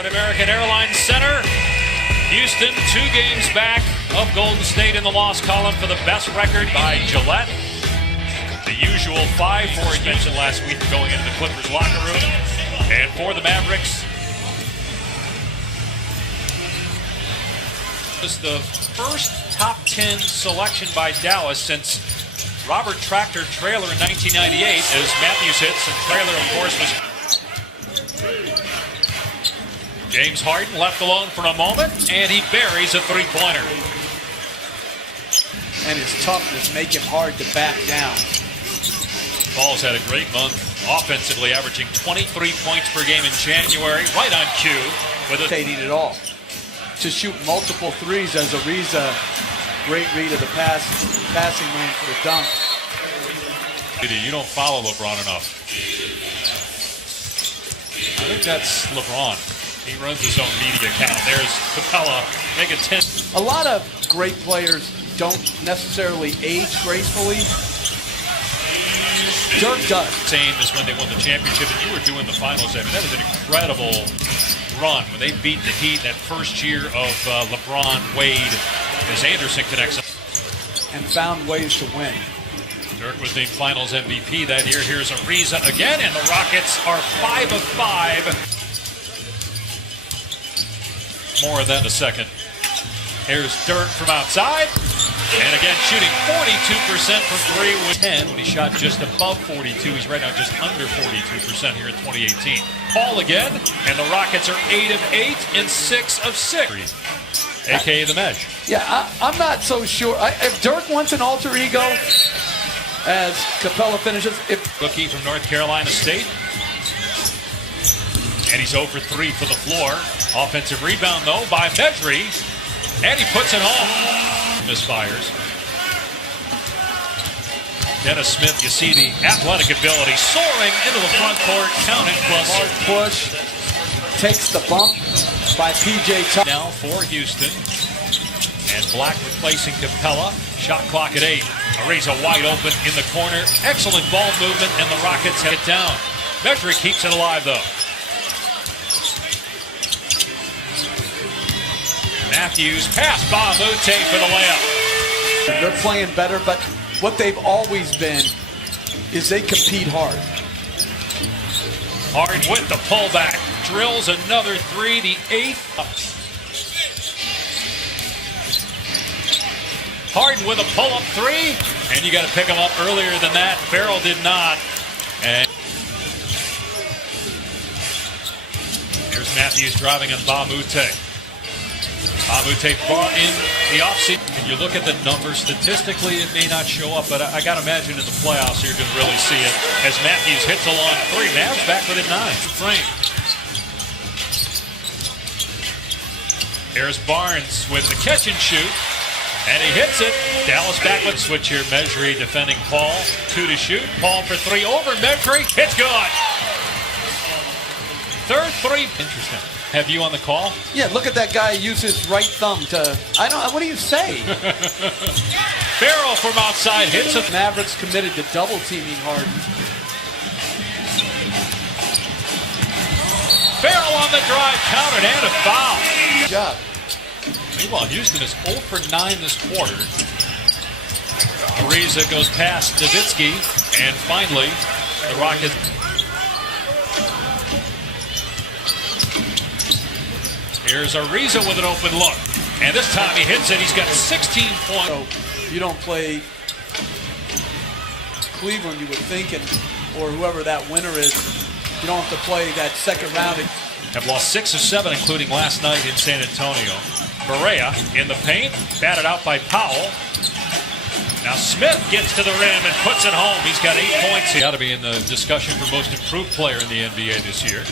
At American Airlines Center, Houston 2 games back of Golden State in the loss column for the best record by Gillette. The usual 5-4 mentioned last week going into the Clippers locker room. And for the Mavericks, was the first top 10 selection by Dallas since Robert Tractor Traylor in 1998, as Matthews hits, and Traylor, of course, was... James Harden left alone for a moment, and he buries a three-pointer. And his toughness make him hard to back down. Paul's had a great month offensively, averaging 23 points per game in January, right on cue. With It all. To shoot multiple threes as Ariza, great read of the passing lane for the dunk. You don't follow LeBron enough. I think that's LeBron. He runs his own media account. There's Capella, make it 10. A lot of great players don't necessarily age gracefully. Dirk does. Same as when they won the championship, and you were doing the finals. I mean, that was an incredible run when they beat the Heat that first year of LeBron, Wade, as Anderson connects up. And found ways to win. Dirk was named Finals MVP that year. Here's Ariza again, and the Rockets are 5 of 5. More of that in a second. Here's Dirk from outside. And again, shooting 42% from 3 with 10 when he shot just above 42. He's right now just under 42% here in 2018. Paul again, and the Rockets are 8 of 8 and 6 of 6. AKA the Mesh. Yeah, I'm not so sure. If Dirk wants an alter ego, as Capella finishes. Rookie from North Carolina State. And he's 0 for 3 for the floor. Offensive rebound, though, by Medri. And he puts it home. Misfires. Dennis Smith, you see the athletic ability soaring into the front court. Counted plus. Hard push. Takes the bump by P.J. Tucker. Now for Houston. And Black replacing Capella. Shot clock at 8. Ariza wide open in the corner. Excellent ball movement, and the Rockets head it down. Medri keeps it alive, though. Matthews pass Bamute for the layup. They're playing better, but what they've always been is they compete hard. Harden with the pullback. Drills another 3, the 8th. Harden with a pull-up 3, and you got to pick him up earlier than that. Farrell did not. And here's Matthews driving on Bamute. Bamute brought in the offseason. And you look at the numbers, statistically it may not show up, but I got to imagine in the playoffs you're going to really see it. As Matthews hits a long 3, Mavs back within 9. Frame. Here's Barnes with the catch and shoot. And he hits it. Dallas back with switch here. Medri defending Paul. 2 to shoot. Paul for 3 over Medri. It's good. Third 3. Interesting. Have you on the call? Yeah, look at that guy use his right thumb to... what do you say? Farrell from outside hits it. Mavericks committed to double teaming Harden. Farrell on the drive. Countered and a foul. Good job. Meanwhile, Houston is 0 for 9 this quarter. Ariza goes past Nowitzki, and finally, the Rockets. Here's Ariza with an open look, and this time he hits it. He's got 16 points. So you don't play Cleveland, you would think, or whoever that winner is. You don't have to play that second round. Have lost 6 of 7, including last night in San Antonio. Berea in the paint, batted out by Powell. Now Smith gets to the rim and puts it home. He's got 8 points. He ought to be in the discussion for most improved player in the NBA this year.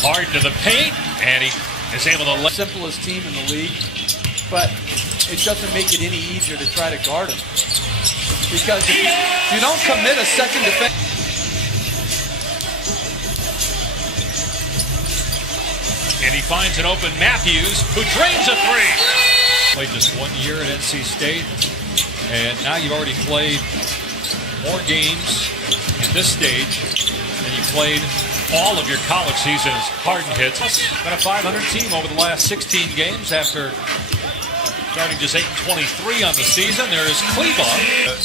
Harden to the paint, and he is able to... Simplest team in the league, but it doesn't make it any easier to try to guard him. Because if you don't commit a second defense... And he finds an open Matthews, who drains a 3. Played just 1 year at NC State, and now you've already played more games in this stage than you've played all of your college seasons. Harden hits. Been a 500 team over the last 16 games after starting just 8-23 on the season. There is Kleba.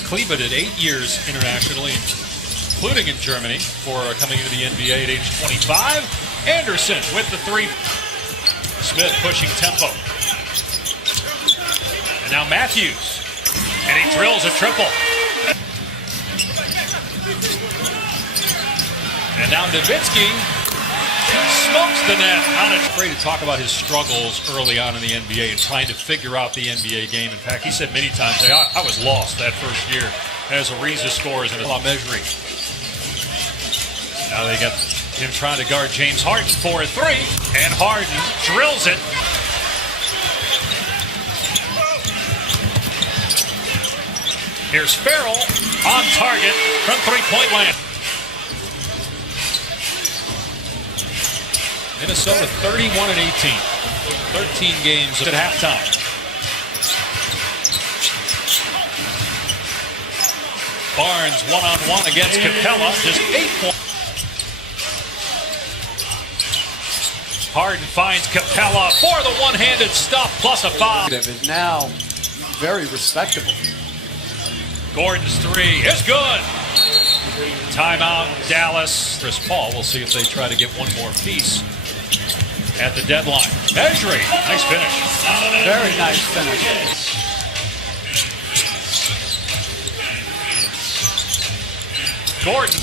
Kleba did 8 years internationally, including in Germany, for coming into the NBA at age 25. Anderson with the three. Smith pushing tempo. And now Matthews. And he drills a triple. And now Nowitzki smokes the net. Afraid to talk about his struggles early on in the NBA and trying to figure out the NBA game. In fact, he said many times, "Hey, I was lost that first year as Ariza scores and a measuring." Now they got him trying to guard James Harden for a three, and Harden drills it. Here's Farrell on target from three-point land. Minnesota 31-18. 13 games at halftime. Barnes one-on-one against Capella. Just 8 points. Harden finds Capella for the one-handed stuff plus a foul. Is now very respectable. Gordon's three is good. Timeout, Dallas. Chris Paul. We'll see if they try to get one more piece at the deadline. Ezri, nice finish. Very nice finish. Gordon,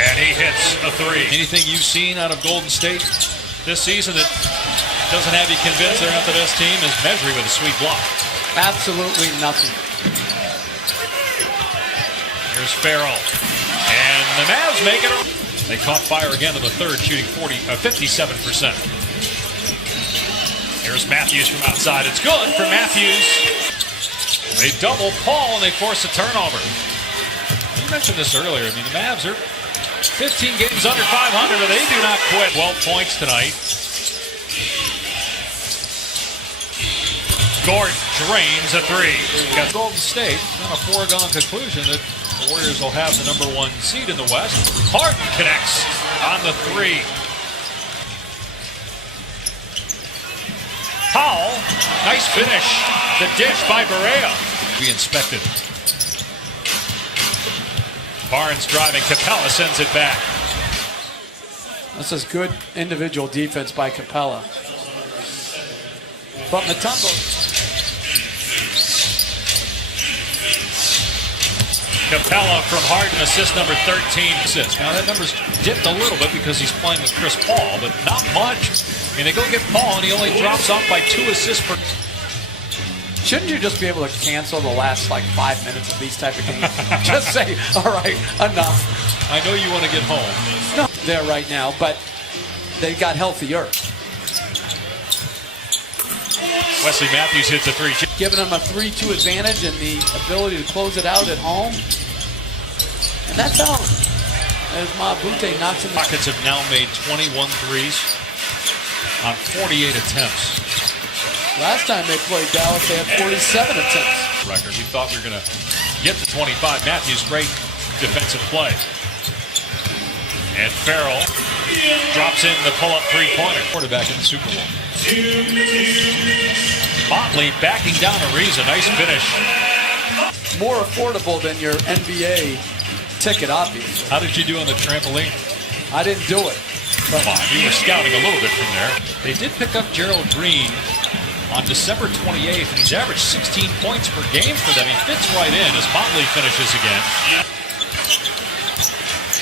and he hits a three. Anything you've seen out of Golden State this season that doesn't have you convinced they're not the best team? Is Ezri with a sweet block. Absolutely nothing. Here's Farrell. And the Mavs make it. They caught fire again in the third, shooting 57%. Here's Matthews from outside. It's good for Matthews. They double Paul and they force a turnover. You mentioned this earlier. I mean, the Mavs are 15 games under 500, but they do not quit. 12 points tonight. Gordon drains a three. Got Golden State. Not a foregone conclusion that the Warriors will have the #1 seed in the West. Harden connects on the three. Powell, nice finish. The dish by Barea. Be inspected. Barnes driving. Capella sends it back. This is good individual defense by Capella. But Mutombo. Capella from Harden, assist number 13. Assists. Now that number's dipped a little bit because he's playing with Chris Paul, but not much. And they go get Paul, and he only drops off by 2 assists per. Shouldn't you just be able to cancel the last 5 minutes of these type of games? Just say, all right, enough. I know you want to get home. No, there right now, but they got healthier. Wesley Matthews hits a three. Giving them a 3-2 advantage and the ability to close it out at home. And that's out. As Mabute knocks in the... Rockets have now made 21 threes on 48 attempts. Last time they played Dallas, they had 47 attempts. Record. We thought we were going to get to 25. Matthews, great defensive play. And Farrell drops in the pull-up three-pointer. Quarterback in the Super Bowl. Motley backing down Ariza. Nice finish. More affordable than your NBA ticket, obviously. How did you do on the trampoline? I didn't do it. Come on, you were scouting a little bit from there. They did pick up Gerald Green on December 28th, and he's averaged 16 points per game for them. He fits right in as Motley finishes again.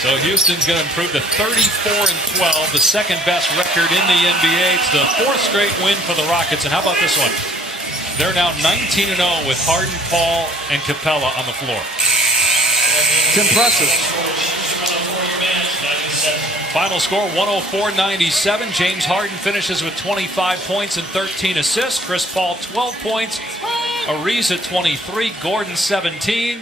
So Houston's going to improve to 34-12, the second best record in the NBA. It's the 4th straight win for the Rockets. And how about this one? They're now 19-0 with Harden, Paul, and Capella on the floor. It's impressive. Final score 104-97. James Harden finishes with 25 points and 13 assists. Chris Paul 12 points. Ariza 23. Gordon 17.